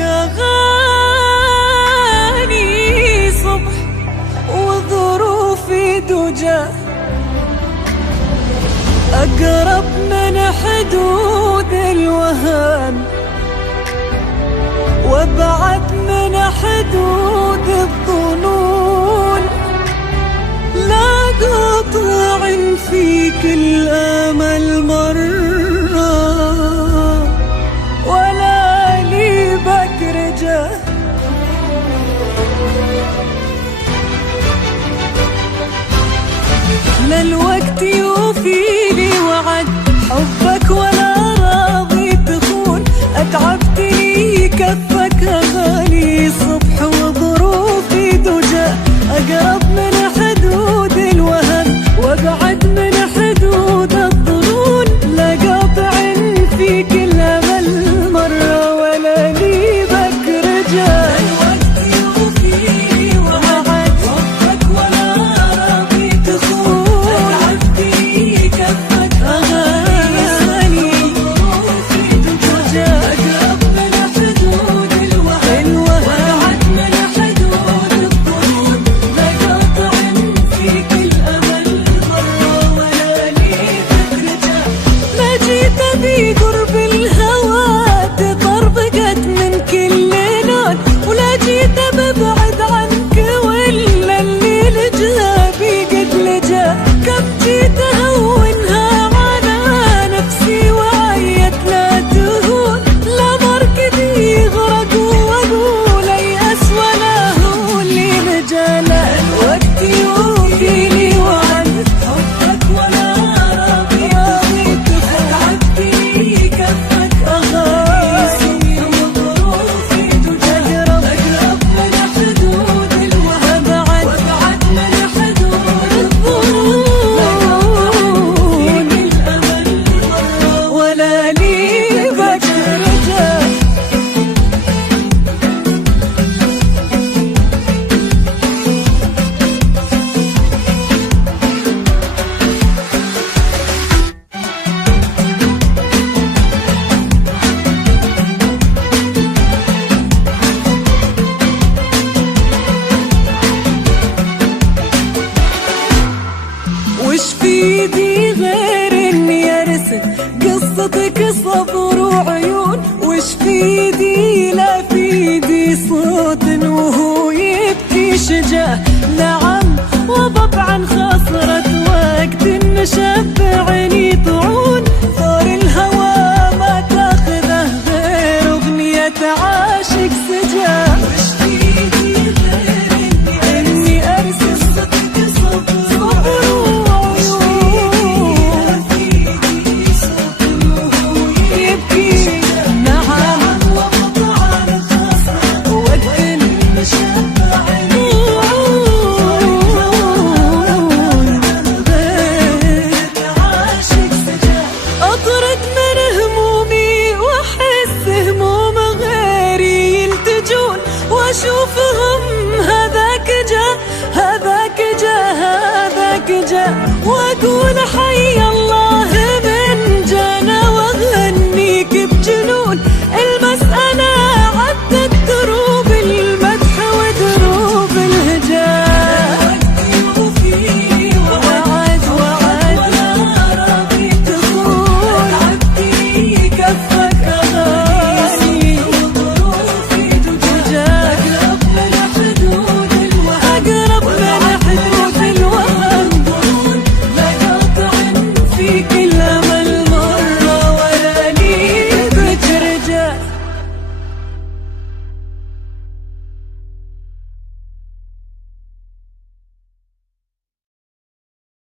أغاني صبح وظروفي دجى، أقرب من حدود الوهن وابعد من حدود الظنون، لا قاطع فيك الأمل مرة ولا لي بك رجا. لا الوقت يوفي لي وعد حبك ولا راضي تخون، أتعبتني كفك أغاني صبح وظروفي دجى، أقرب من حدود الوهن وابعد من حدود الظنون، لا قاطع فيك الأمل مرة ولا لي بك رجا. الوقت يوفي لي وعد حبك ولا راضي تخون، أتعبتني كفك أغاني وظروفي دجى، أقرب من حدود الوهن وابعد من حدود الظنون، لا قاطع فيك الأمل مرة ولا لي بك رجا. ما جيت بقرب الهوى تطربقت من كل لون، ولا جيت ببعد عنك ولا الليل جابي قد لجا، كم جيت أهونها على نفسي وعيت لا تهون، لا مركبي يغرق وأقول أيأس ولا هو اللي نجا. لا الوقت يوفي لي وعد حبك ولا راضي تخون، أتعبتني كفك أغاني وظروفي دجى، أقرب من حدود الوهن وابعد من حدود الظنون، فيك الأمل مرة ولا لي بك رجا. وش في ايدي غير اني ارسم قصتك صبر وعيون، وش في ايدي لا في ايدي صوت وهو يبكي شجاه، نعم وطبعا خسرت وقت نشبعني طعون، ثار الهوى ما تاخذه غير اغنية عاشق سجاه. وش في ايدي غير اني ارسم قصتك صبر واشوفهم هذاك جا هذاك جا هذاك جا، واقول